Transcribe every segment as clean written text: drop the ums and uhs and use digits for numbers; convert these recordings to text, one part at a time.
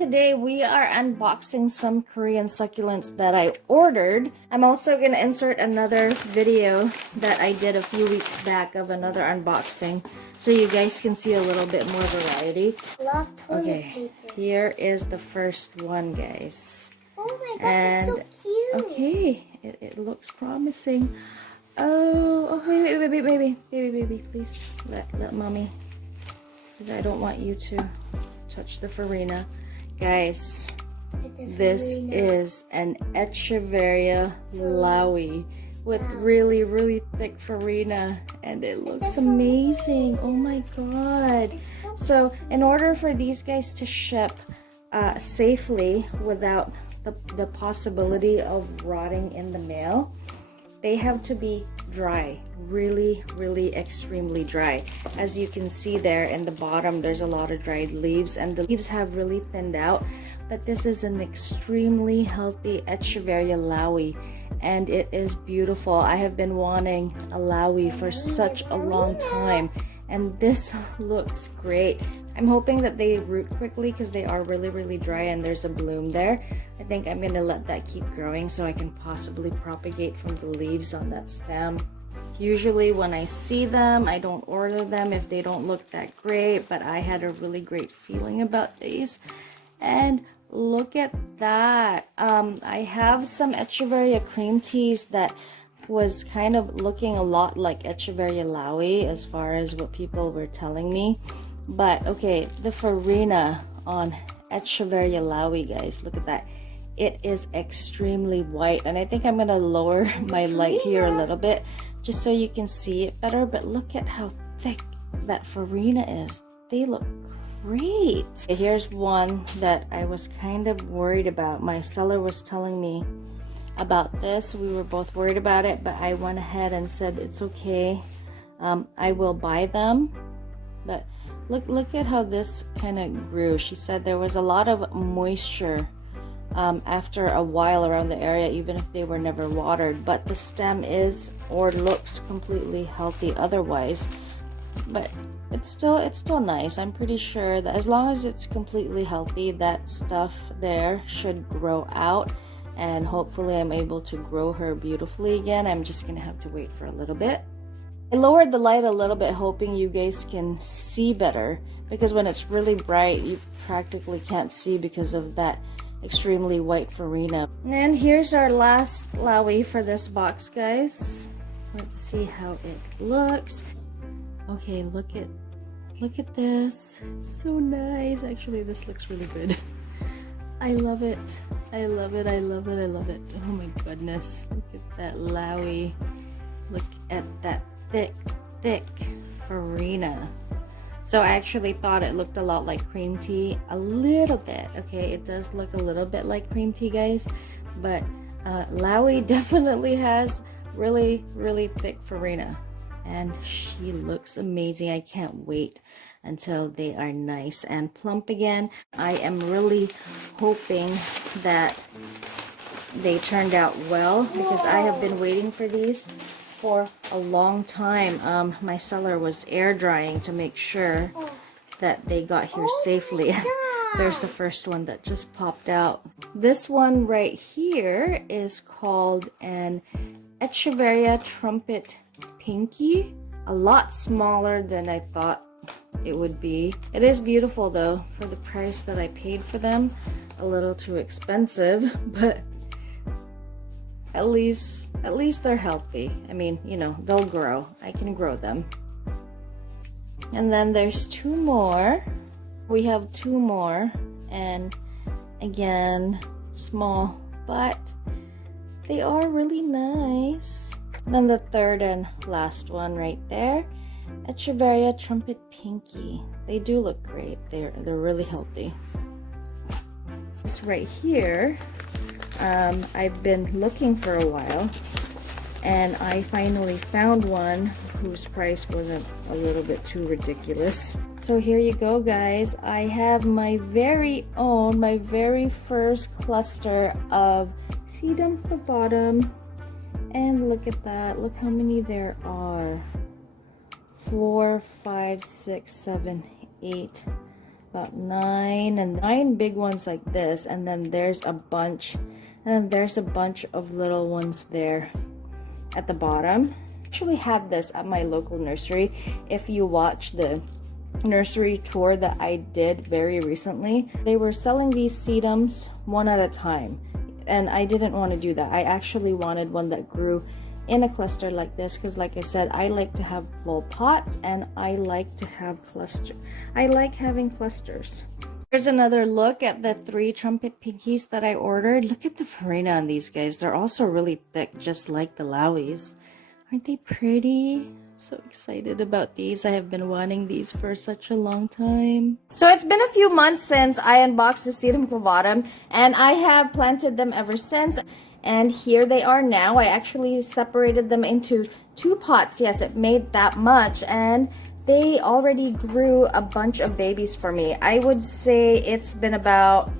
Today we are unboxing some Korean succulents that I ordered. I'm also going to insert another video that I did a few weeks back of another unboxing so you guys can see a little bit more variety. Okay, here is the first one, guys. Oh my gosh, it's so cute. Okay, it looks promising. Oh, baby, please let mommy, because I don't want you to touch the farina. Guys, this is an Echeveria Laui with really thick farina, and it looks amazing. Oh my god. So in order for these guys to ship safely without the possibility of rotting in the mail, they have to be dry, really extremely dry. As you can see there in the bottom, there's a lot of dried leaves, and the leaves have really thinned out. But this is an extremely healthy Echeveria Laui, and it is beautiful. I have been wanting a Laui for such a long time, and this looks great. I'm hoping that they root quickly because they are really dry and there's a bloom there. I think I'm gonna let that keep growing so I can possibly propagate from the leaves on that stem. Usually when I see them, I don't order them if they don't look that great, but I had a really great feeling about these. And look at that. I have some Echeveria cream teas that was kind of looking a lot like Echeveria Laui as far as what people were telling me. But okay, the farina on Echeveria Laui, guys, look at that. It is extremely white, and I think I'm gonna lower my light here a little bit just so you can see it better. But look at how thick that farina is. They look great. Okay, here's one that I was kind of worried about. My seller was telling me about this. We were both worried about it, but I went ahead and said it's okay. I will buy them. But look at how this kind of grew. She said there was a lot of moisture after a while around the area, even if they were never watered, but the stem is or looks completely healthy otherwise. But it's still nice. I'm pretty sure that as long as it's completely healthy, that stuff there should grow out, and hopefully I'm able to grow her beautifully again. I'm just gonna have to wait for a little bit. I lowered the light a little bit, hoping you guys can see better, because when it's really bright you practically can't see because of that extremely white farina. And here's our last Laui for this box, guys. Let's see how it looks. Okay, look at this. It's so nice. Actually, this looks really good. I love it. I love it. Oh my goodness, look at that Laui. Look at that thick farina. So I actually thought it looked a lot like cream tea, a little bit. Okay, it does look a little bit like cream tea, guys, but Laui definitely has really thick farina, and she looks amazing. I can't wait until they are nice and plump again. I am really hoping that they turned out well, because I have been waiting for these for a long time. My seller was air drying to make sure that they got here safely. There's the first one that just popped out. This one right here is called an Echeveria Trumpet Pinky. A lot smaller than I thought it would be. It is beautiful though for the price that I paid for them. A little too expensive, but at least they're healthy. I mean, you know, they'll grow. I can grow them. And then there's two more. We have two more, and again, small, but they are really nice. And then the third and last one right there, Echeveria Trumpet Pinky. They do look great. They're really healthy. This right here, I've been looking for a while, and I finally found one whose price wasn't a little bit too ridiculous. So here you go, guys. I have my very own, my very first cluster of sedum at the bottom, and look at that. Look how many there are. 4, 5, 6, 7, 8, about 9, and 9 big ones like this, and then there's a bunch, and there's a bunch of little ones there at the bottom. I actually had this at my local nursery. If you watch the nursery tour that I did very recently, they were selling these sedums one at a time, and I didn't want to do that. I actually wanted one that grew in a cluster like this, because like I said, I like to have full pots, and I like to have cluster. I like having clusters. Here's another look at the 3 trumpet pinkies that I ordered. Look at the farina on these guys. They're also really thick, just like the Lauis. Aren't they pretty? So excited about these. I have been wanting these for such a long time. So it's been a few months since I unboxed the sedum clavatum, and I have planted them ever since. And here they are now. I actually separated them into 2 pots. Yes, it made that much, and they already grew a bunch of babies for me. I would say it's been about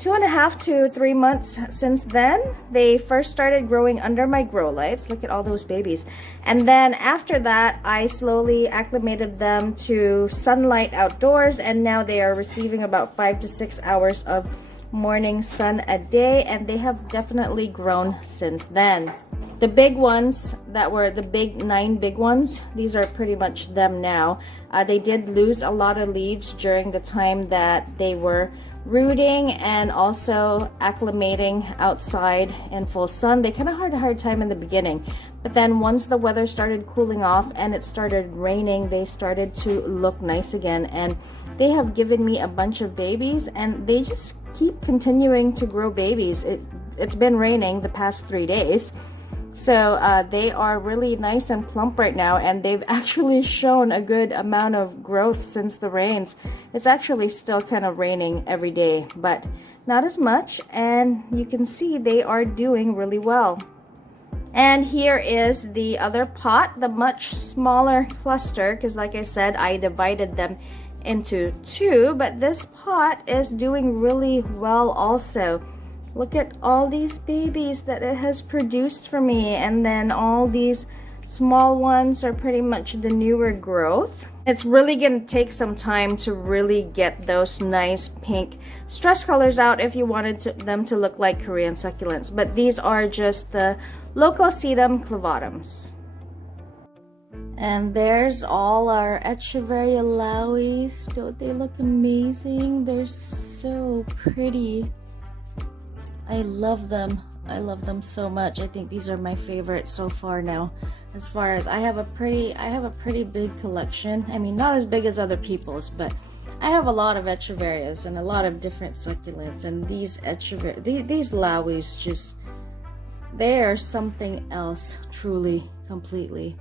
2.5 to 3 months since then. They first started growing under my grow lights. Look at all those babies. And then after that, I slowly acclimated them to sunlight outdoors, and now they are receiving about 5 to 6 hours of morning sun a day, and they have definitely grown since then. The big ones that were the big 9 big ones, these are pretty much them now. They did lose a lot of leaves during the time that they were rooting and also acclimating outside in full sun. They kind of had a hard time in the beginning, but then once the weather started cooling off and it started raining, they started to look nice again, and they have given me a bunch of babies, and they just keep continuing to grow babies. It's been raining the past 3 days, so they are really nice and plump right now, and they've actually shown a good amount of growth since the rains. It's actually still kind of raining every day, but not as much, and you can see they are doing really well. And here is the other pot, the much smaller cluster, because like I said, I divided them into 2, but this pot is doing really well also. Look at all these babies that it has produced for me, and then all these small ones are pretty much the newer growth. It's really gonna take some time to really get those nice pink stress colors out if you wanted them to look like Korean succulents, but these are just the local sedum clavatums. And there's all our Echeveria Lauis. Don't they look amazing? They're so pretty. I love them. I love them so much. I think these are my favorite so far now. As far as I have a pretty big collection. I mean, not as big as other people's, but I have a lot of Echeverias and a lot of different succulents, and these Lauis just, they are something else, truly, completely.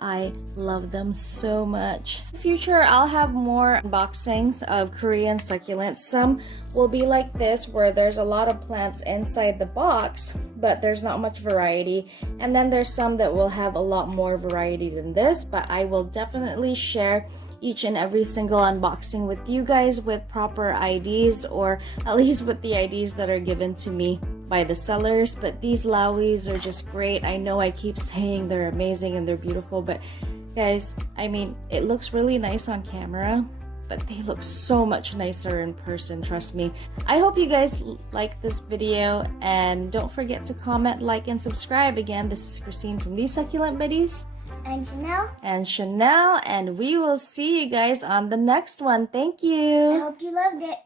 I love them so much. In the future, I'll have more unboxings of Korean succulents. Some will be like this, where there's a lot of plants inside the box, but there's not much variety. And then there's some that will have a lot more variety than this, but I will definitely share each and every single unboxing with you guys with proper IDs, or at least with the IDs that are given to me by the sellers. But these Lauis are just great. I know I keep saying they're amazing and they're beautiful, but guys, I mean, it looks really nice on camera, but they look so much nicer in person, trust me. I hope you guys like this video, and don't forget to comment, like, and subscribe. Again, this is Christine from These Succulent Biddies. And Chanel. And Chanel, and we will see you guys on the next one. Thank you. I hope you loved it.